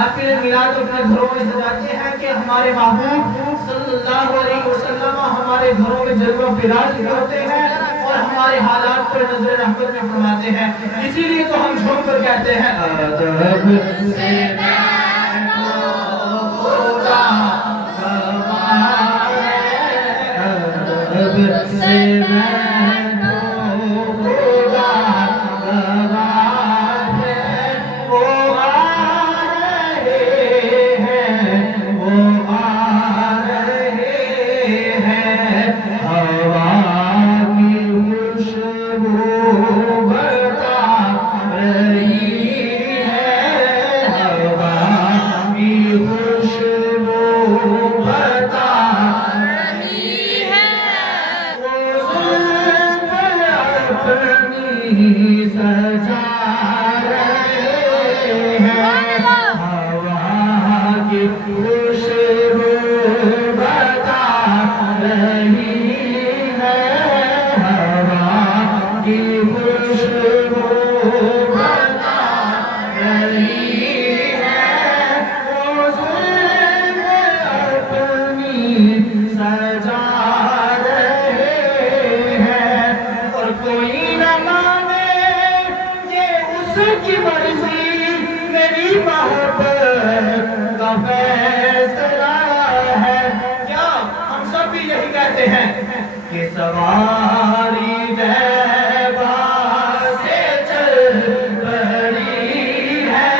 محفل میلاد اپنے گھروں میں سجاتے ہیں کہ ہمارے محبوب صلی اللہ علیہ وسلم ہمارے گھروں میں جلوہ براز کرتے ہیں اور ہمارے حالات پر نظر رحمت میں فرماتے ہیں. اسی لیے تو ہم جھوم کر کہتے ہیں ادب سے میں تو خدا گواہ ہے، ادب سے میں تو خدا گواہ ہے. وہ آ رہے ہیں، وہ آ رہے ہیں، ہوا کی خوشبو بتا رہی ہے، ہوا کی خوشبو بتا رہی ہے. وہ زلف اپنی سجا رہے ہیں، ہوا کی خوشبو بتا رہی ہے، ہوا کی خوشبو بتا رہی ہے. وہ زلف اپنی سجا رہے ہیں اور کوئی نہ مانے یہ اس کی مرضی، میری محبت کا فیصلہ ہے. کیا ہم سب بھی یہی کہتے ہیں کہ سواری طیبہ سے چل پڑی ہے،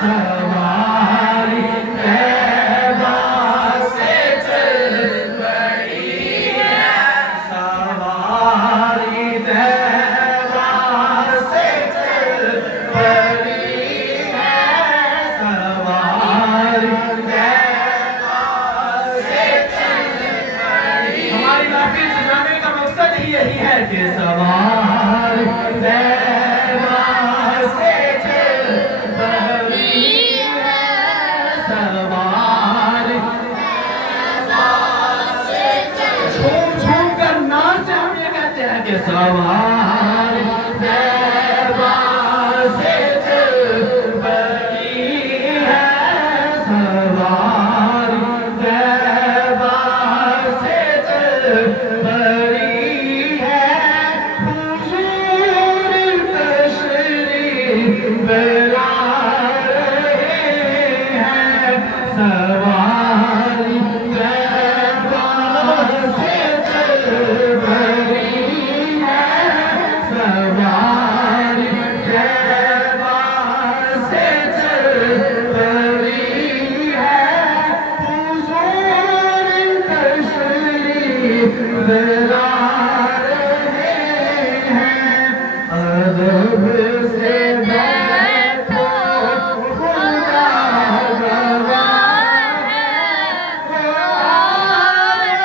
سواری طیبہ سے چل پڑی ہے، سواری طیبہ سے چل پڑی ہے، سواری طیبہ سے چل پڑی. ہماری محفل سجانے کا مقصد ہی یہی ہے کہ سواری طیبہ سے چل پڑی ہے، سواری طیبہ سے چل. جھوم جھوم کر ناز سے ہم یہ کہتے ہیں کہ سواری طیبہ سے چل پڑی ہے، سواری طیبہ سے چل پڑی ہے. حضور تشریف لا رہے ہیں، سواری طیبہ سے چل پڑی ہے، سواری طیبہ سے چل پڑی ہے. حضور تشریف لا رہے ہیں، ادب سے میں تو خدا گواہ ہے، وہ آ رہے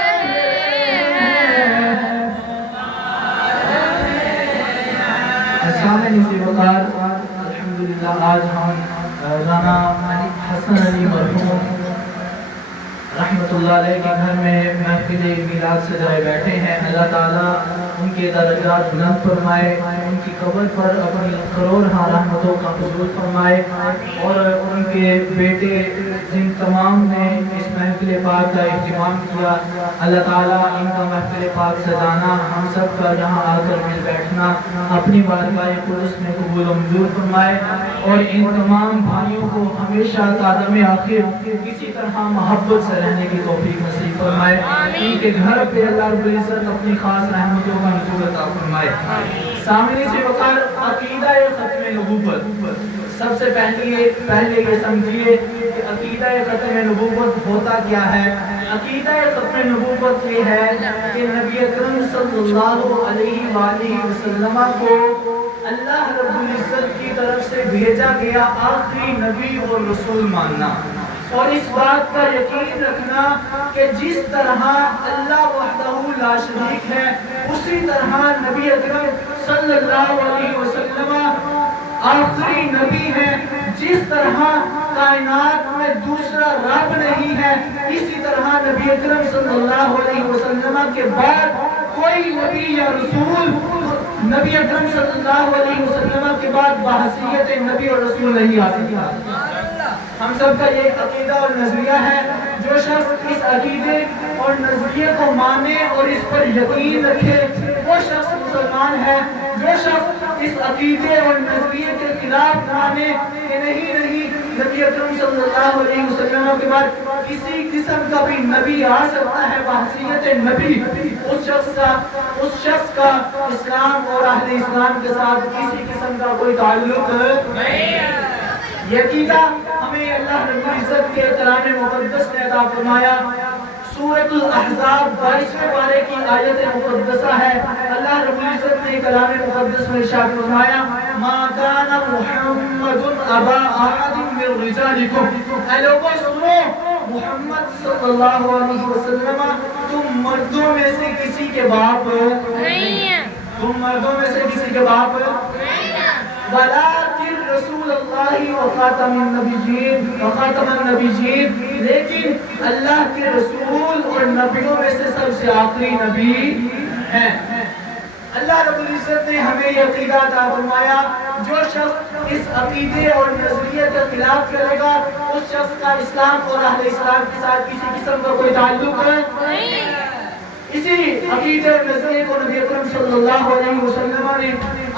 ہیں. السلام علیکم. الحمدللہ آج ہم رانا حسن علی مرحوم رحمت اللہ علیہ کے گھر میں محفل میلاد سجائے بیٹھے ہیں. اللہ تعالیٰ ان کے درجات بلند فرمائے، ان کی قبر پر اپنی کروڑہا رحمتوں کا نزول فرمائے، اور ان کے بیٹے جن تمام نے اس محفل پاک کا اہتمام کیا، اللہ تعالیٰ ان کا محفل پاک سجانا، ہم سب کا یہاں آ کر مل بیٹھنا اپنی بارگاہ قدس میں قبول و منظور فرمائے، اور ان تمام بھائیوں کو ہمیشہ تا دم آخر کسی طرح محبت سے رہنے کی توفیق نصیب فرمائے. ان کے گھر پہ اللہ رب العزت اپنی خاص رحمتوں کا نزول عطا فرمائے. سامنے سے وقار عقیدہ ختم نبوت. سب سے پہلے یہ سمجھیے کہ عقیدہ ختم نبوت ہوتا کیا ہے. عقیدہ ختم نبوت یہ ہے کہ نبی اکرم صلی اللہ علیہ وآلہ وسلم کو اللہ رب العزت کی طرف سے بھیجا گیا آخری نبی اور رسول ماننا، اور اس بات کا یقین رکھنا کہ جس طرح اللہ وحدہ لا شریک ہے اسی طرح نبی اکرم صلی اللہ علیہ وسلم آخری نبی ہے. جس طرح کائنات میں دوسرا رب نہیں ہے، اسی طرح نبی اکرم صلی اللہ علیہ وسلم کے بعد کوئی نبی یا رسول نبی اکرم صلی اللہ علیہ وسلم کے بعد بحیثیت نبی اور رسول نہیں آ سکتا. ہم سب کا یہ عقیدہ اور نظریہ ہے، جو شخص اس عقیدے اور نظریے کو مانے اور اس پر یقین رکھے وہ شخص مسلمان ہے۔ جو شخص اس عقیدے اور نظریے کے خلاف مانے کہ نہیں نبی اکرم صلی اللہ علیہ وسلم کے بعد کسی قسم کا بھی نبی آ سکتا ہے بحیثیت نبی، اس شخص کا اسلام اور اہل اسلام کے ساتھ کسی قسم کا کوئی تعلق نہیں ہے۔ یہ عقیدہ ہمیں اللہ رب العزت کے کلام مقدس نے عطا فرمایا۔ سورۃ الاحزاب 22ویں پارے کی آیت مقدسہ ہے۔ اللہ رب العزت نے کلام مقدس میں ارشاد فرمایا ما کان محمد ابا احد من رجالکم، اے لوگوں سنو، محمد صلی اللہ علیہ وسلم تم مردوں میں سے کسی کے باپ نہیں ہیں، تم مردوں میں سے کسی کے باپ نہیں ہیں، ولیکن رسول اللہ وخاتم النبیین، لیکن اللہ کے رسول اور نبیوں میں سے سب سے آخری نبی ہیں۔ اللہ رب العزت نے ہمیں یہ عقیدہ عطا فرمایا، جو شخص اس عقیدے اور نظریے کے خلاف کرے گا اس شخص کا اسلام اور اہل اسلام کے ساتھ کسی قسم کا کوئی تعلق نہیں ہے۔ اسی عقیدے اور نظریے کو نبی اکرم صلی اللہ علیہ وسلم نے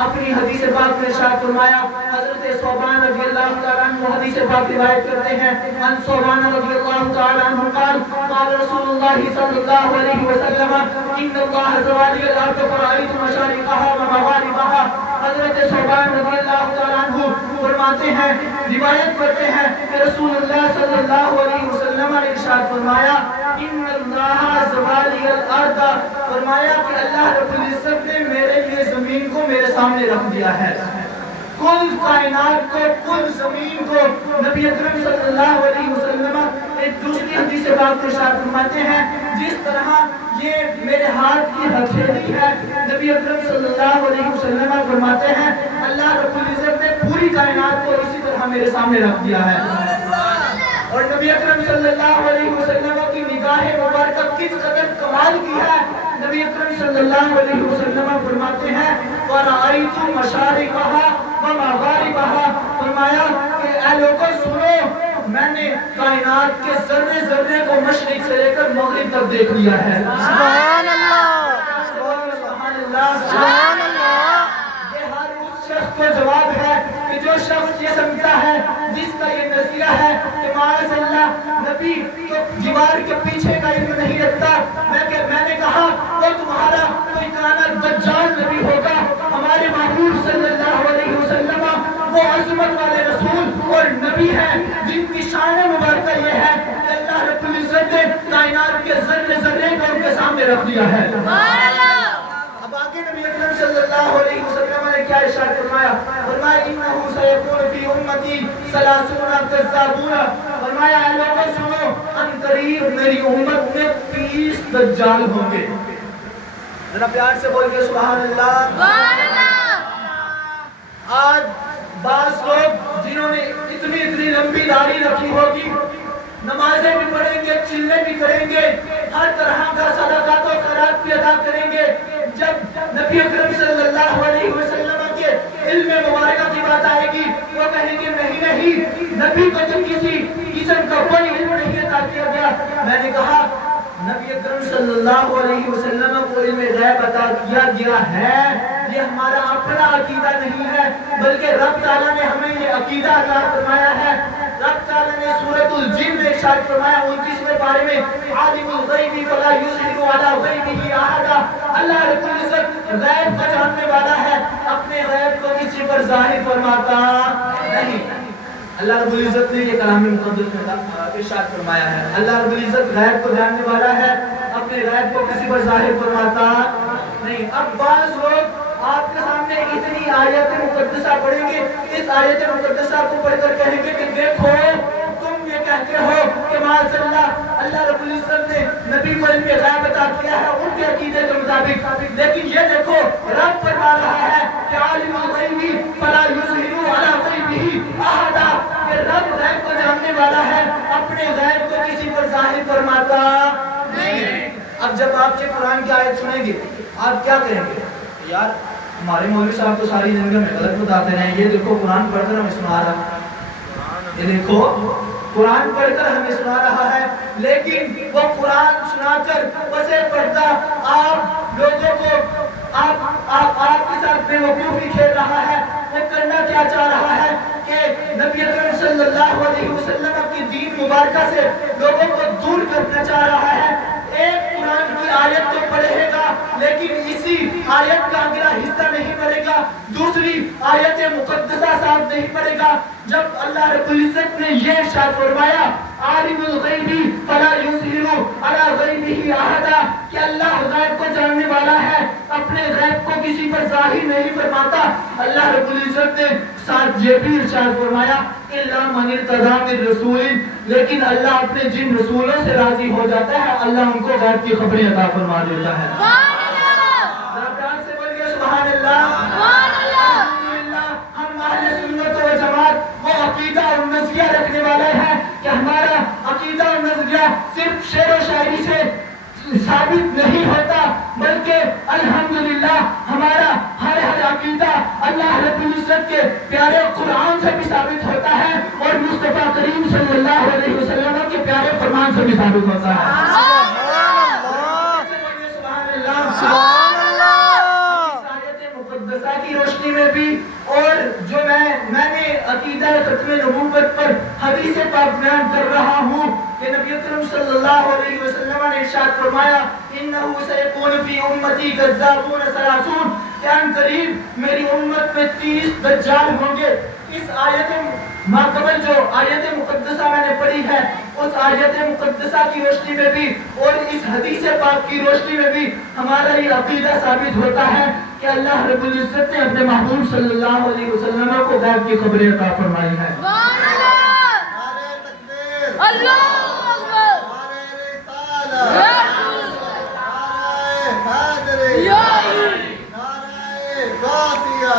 اپنی حدیث پاک میں ارشاد فرمایا۔ حضرت ثوبان رضی اللہ تعالیٰ عنہ حدیث پاک روایت کرتے ہیں، ان ثوبان رضی اللہ تعالیٰ عنہ قال قال رسول اللہ صلی اللہ علیہ وسلم ان اللہ زوالی الارض فرائیت مشارقها ومغاربها۔ حضرت ثوبان رضی اللہ تعالیٰ عنہ فرماتے ہیں، روایت کرتے ہیں کہ رسول اللہ صلی اللہ علیہ وسلم نے ارشاد فرمایا ان اللہ زوالی الارض، فرمایا کہ اللہ رب العزت نے میرے لیے زمین کو میرے سامنے رکھ دیا ہے، کل کائنات کو، کل زمین کو۔ نبی اکرم صلی اللہ علیہ وسلم ایک دوسری حدیث پاک میں ارشاد فرماتے ہیں جس طرح یہ میرے ہاتھ کی ہتھیلی ہے، نبی اکرم صلی اللہ علیہ وسلم فرماتے ہیں اللہ رب العزت نے پوری کائنات کو اسی طرح میرے سامنے رکھ دیا ہے۔ اور نبی اکرم صلی اللہ علیہ وسلم کی نگاہ مبارکہ کس قدر کمال کی ہے، نبی اکرم صلی اللہ علیہ وسلم فرماتے ہیں وَرَأَيْتُ مَشَارِقَهَا وَمَغَارِبَهَا، فرمایا کہ اے لوگوں سنو، میں نے کائنات کے ذرے ذرے کو مشرق سے لے کر مغرب تک دیکھ لیا ہے۔ سبحان اللہ، سبحان اللہ، سبحان اللہ۔ یہ ہر اس شخص کو جواب ہے کہ جو شخص یہ سمجھتا ہے، جس کا یہ نظریہ ہے کہ معاذ اللہ نبی تو دیوار کے پیچھے کا علم نہیں رکھتا، میں نے کہا وہ تمہارا کوئی کانا دجال نبی ہوگا۔ ہمارے محبوب صلی اللہ علیہ وسلم وہ عظمت والے رسول اور نبی ہیں جن کی شان مبارکہ یہ ہے کہ اللہ رب العزت نے کائنات کے ذرے ذرے کو ان کے سامنے رکھ دیا ہے۔ اب آگے نبی اکرم صلی اللہ علیہ وسلم نے کیا ارشاد فرمایا؟ فرمایا انہو سیکون فی امتی ثلاثون کذابون، فرمایا اے لوگوں سنو، ان قریب میری امت میں 30 دجال ہوں گے۔ ذرا پیار سے بول کے سبحان اللہ، سبحان اللہ۔ آج بعض لوگ جنہوں نے اتنی لمبی داڑھی رکھی ہوگی، نمازیں بھی پڑھیں گے، چلے بھی کریں گے، ہر طرح کا صدقات و خیرات بھی ادا کریں گے، جب نبی اکرم صلی اللہ علیہ وسلم کے علم مبارکہ کی بات آئے گی وہ کہیں گے نہیں، نبی کو تو کسی قسم کا کوئی علم نہیں عطا کیا گیا۔ میں نے کہا نبی اکرم صلی اللہ علیہ وسلم کو علم غیب عطا کیا گیا ہے، یہ ہمارا اپنا عقیدہ نہیں ہے، بلکہ رب تعالیٰ نے ہمیں یہ عقیدہ عطا فرمایا ہے۔ رب تعالیٰ نے سورۃ الجن میں ارشاد فرمایا 29ویں پارے میں عالم الغیب فلا یظہر علی غیبہ احدا، اللہ رب العزت غیب کا جاننے والا ہے، اپنے غیب کو کسی پر ظاہر فرماتا نہیں۔ اللہ رب العزت نے یہ کلام مقدس میں ارشاد فرمایا ہے، اللہ رب العزت غیب کو جاننے والا ہے، اپنے غیب کو کسی پر ظاہر فرماتا نہیں۔ اب بعض لوگ آپ کے سامنے اتنی آیت مقدسہ پڑھیں گے، اس آیت مقدسہ کو پڑھ کر کہیں گے کہ دیکھو تم یہ کہتے ہو کہ معاذ اللہ رب العزت نے نبی کو علم غیب عطا کیا ہے ان کے عقیدے کے مطابق، لیکن یہ دیکھو رب فرما رہا ہے کہ عالم الغیب فلا یظہر علی غیبہ احدا، کہ رب غیب کو جاننے والا ہے، اپنے غیب کو کسی پر ظاہر فرماتا نہیں۔ اب جب آپ یہ قرآن کی آیت سنیں گے آپ کیا کہیں گے؟ یار ہمارے مولوی صاحب تو ساری زندگی میں غلط بتاتے رہے، یہ دیکھو قرآن پڑھ کر ہمیں سنا رہا، یہ دیکھو قرآن پڑھ کر ہمیں سنا رہا ہے، لیکن وہ قرآن سنا کر بسے پڑھتا آپ لوگوں کو آپ کے ساتھ بے وقوفی کھیل رہا ہے۔ وہ کرنا کیا چاہ رہا ہے کہ نبی اکرم صلی اللہ علیہ وسلم کی دین مبارکہ سے لوگوں کو دور کرنا چاہ رہا ہے۔ ایک قرآن کی آیت تو پڑھے گا لیکن اسی آیت کا اگلا حصہ نہیں پڑھے گا، دوسری آیت مقدسہ ساتھ نہیں پڑھے گا۔ جب اللہ رب العزت نے یہ ارشاد فرمایا عالم الغیب فلا یظہر علی غیبہ احدا، کہ اللہ غیب کو جاننے والا ہے، اپنے غیب کو کسی پر ظاہر نہیں فرماتا، اللہ رب العزت نے ساتھ یہ بھی ارشاد فرمایا الا من ارتضی من رسول، لیکن اللہ اپنے جن رسولوں سے راضی ہو جاتا ہے اللہ ان کو غیب کی خبریں عطا فرما دیتا ہے۔ ذرا پیار سے بولیے سبحان اللہ۔ ہم اہل سنت و جماعت وہ عقیدہ اور نظریہ رکھنے والے ہیں کہ ہمارا عقیدہ اور نظریہ صرف شعر و شاعری سے ثابت نہیں ہوتا، بلکہ الحمدللہ ہمارا ہر عقیدہ اللہ رب العزت کے پیارے قرآن سے بھی ثابت ہوتا ہے اور مصطفیٰ کریم صلی اللہ علیہ وسلم کے پیارے فرمان سے بھی ثابت ہوتا ہے۔ کی روشنی میں بھی، اور جو میں نے عقیدہ ختم نبوت پر حدیث پاک بیان کر رہا ہوں کہ نبی اکرم صلی اللہ علیہ وسلم نے ارشاد فرمایا انہ سیکون فی امتی کذابون ثلاثون، کہ ان قریب میری امت میں 30 دجال ہوں گے۔ اس آیت ماقبل جو آیت مقدسہ میں نے پڑھی ہے اس آیت مقدسہ کی روشنی میں بھی اور اس حدیث پاک کی روشنی میں بھی ہمارا یہ عقیدہ ثابت ہوتا ہے کہ اللہ رب العزت نے اپنے محبوب صلی اللہ علیہ وسلم کو غیب کی خبریں عطا فرمائی ہیں۔ نعرہ تکبیر، اللہ اکبر، نعرہ رسالت، نعرہ حیدری، نعرہ غوثیہ،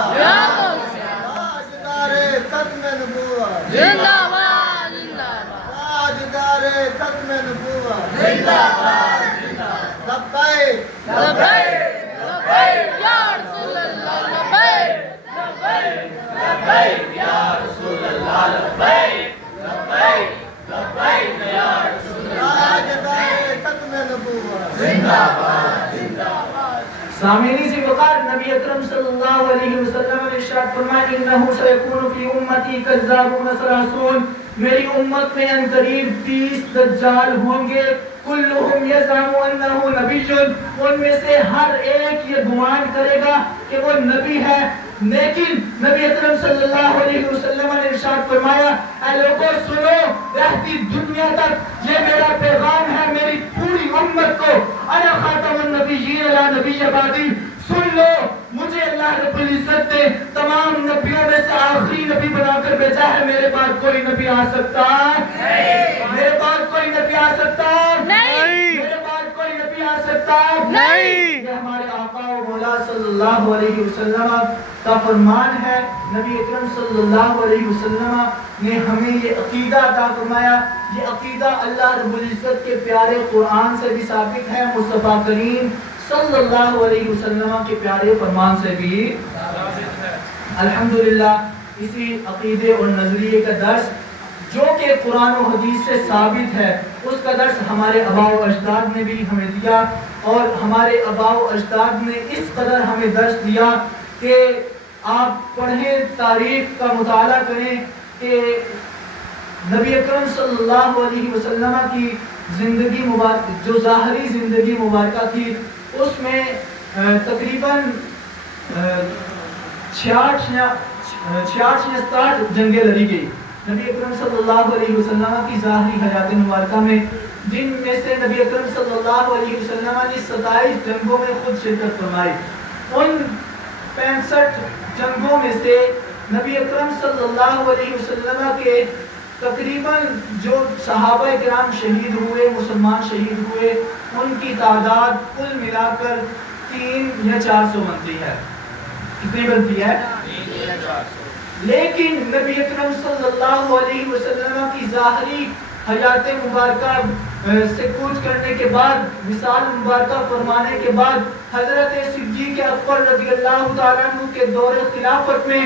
تاجدار ختم نبوت، زندہ باد زندہ باد، تاجدار ختم نبوت، زندہ باد زندہ باد، لبیک لبیک لبیک یا رسول اللہ، لبیک لبیک لبیک یا رسول اللہ، لبیک لبیک لبیک یا رسول اللہ، تاجدار ختم نبوت، زندہ باد زندہ باد۔ سامعین سے وقار نبی اکرم صلی اللہ علیہ وسلم نے ارشاد فرمایا انہ سیکون فی امتی کذابون ثلاثون، میری امت میں ان قریب 30 دجال ہوں گے، کلہم یزعم انہ نبی، ان میں سے ہر ایک یہ گمان کرے گا کہ وہ نبی ہے، لیکن نبی اکرم صلی اللہ علیہ وسلم نے ارشاد فرمایا اے لوگوں سنو، رہتی دنیا تک یہ میرا پیغام ہے میری پوری امت کو، انا خاتم النبیین لا نبی بعدی، سن لو مجھے اللہ رب العزت نے تمام نبیوں میں سے آخری نبی بنا کر بھیجا ہے، میرے بعد کوئی نبی آ سکتا نہیں، میرے بعد کوئی نبی آ سکتا نہیں، میرے بعد کوئی نبی آ سکتا نہیں۔ یہ ہمارے آقا و مولا صلی اللہ علیہ وسلم کا فرمان ہے۔ نبی اکرم صلی اللہ علیہ وسلم نے ہمیں یہ عقیدہ عطا فرمایا، یہ عقیدہ اللہ رب العزت کے پیارے قرآن سے بھی ثابت ہے، مصطفیٰ کریم صلی اللہ علیہ وسلم کے پیارے فرمان سے بھی ثابت ہے۔ الحمدللہ اسی عقیدے اور نظریے کا درس جو کہ قرآن و حدیث سے ثابت ہے، اس کا درس ہمارے آباء و اجداد نے بھی ہمیں دیا، اور ہمارے آباء و اجداد نے اس قدر ہمیں درس دیا کہ آپ پڑھیں، تاریخ کا مطالعہ کریں کہ نبی اکرم صلی اللہ علیہ وسلم کی زندگی مبارک جو ظاہری زندگی مبارکہ تھی اس میں تقریباً 66 یا 67 جنگیں لڑی گئی نبی اکرم صلی اللہ علیہ وسلم کی ظاہری حیات مبارکہ میں، جن میں سے نبی اکرم صلی اللہ علیہ وسلم نے 27 جنگوں میں خود شرکت فرمائی۔ ان 65 جنگوں میں سے نبی اکرم صلی اللہ علیہ وسلم کے تقریباً جو صحابہ کرام شہید ہوئے، مسلمان شہید ہوئے، ان کی تعداد کل ملا کر 300 یا 400 بنتی ہے۔ کتنی بنتی ہے؟ لیکن نبی اکرم صلی اللہ علیہ وسلم کی ظاہری حیات مبارکہ سے کوچ کرنے کے بعد، وصال مبارکہ فرمانے کے بعد، حضرت صدیق اکبر رضی اللہ تعالیٰ عنہ کے دور خلافت میں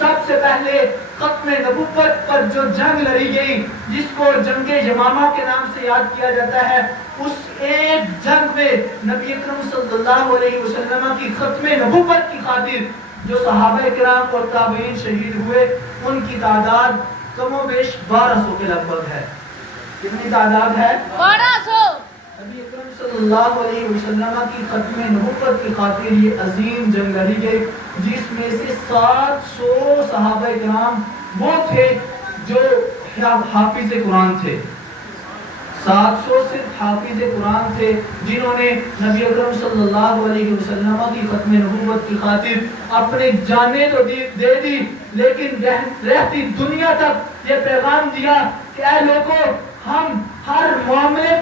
سب سے پہلے ختم نبوت پر جو جنگ لڑی گئی جس کو جنگ یمامہ کے نام سے یاد کیا جاتا ہے، اس ایک جنگ میں نبی اکرم صلی اللہ علیہ وسلم کی ختم نبوت کی خاطر جو صحابہ کرام اور تابعین شہید ہوئے ان کی تعداد کم و بیش 1200 کے لگ بھگ ہے۔ کتنی تعداد ہے؟ 1200۔ نبی اکرم صلی اللہ علیہ وسلم کی ختم نبوت کی خاطر یہ عظیم جنگ لڑی گئی جس میں سے 700 صحابہ کرام وہ تھے جو حافظ قرآن تھے۔ 700 صرف حافظ قرآن تھے جنہوں نے نبی اکرم صلی اللہ علیہ وسلم کی ختم نبوت کی خاطر اپنے جانیں تو دے دی، لیکن رہتی دنیا تک یہ پیغام دیا کہ اے لوگوں، ہم ہر معاملے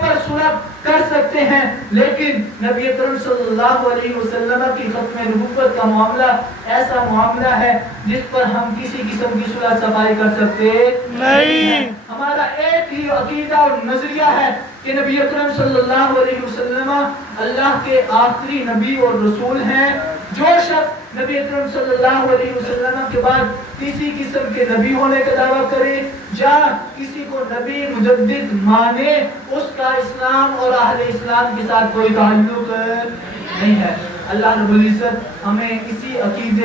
پر صلح کر سکتے ہیں، لیکن نبی اکرم صلی اللہ علیہ وسلم کی ختم نبوت کا معاملہ ایسا معاملہ ہے جس پر ہم کسی قسم کی صلح صفائی کر سکتے نہیں۔ ہمارا ایک ہی عقیدہ اور نظریہ ہے کہ نبی اکرم صلی اللہ علیہ وسلم اللہ کے آخری نبی اور رسول ہیں۔ جو شخص نبی اکرم صلی اللہ علیہ وسلم کے بعد کسی قسم کے نبی ہونے کا دعویٰ کرے یا کسی کو نبی مجدد مانے، اس کا اسلام اور اہل اسلام کے ساتھ کوئی تعلق نہیں ہے۔ اللہ رب العزت ہمیں اسی عقیدے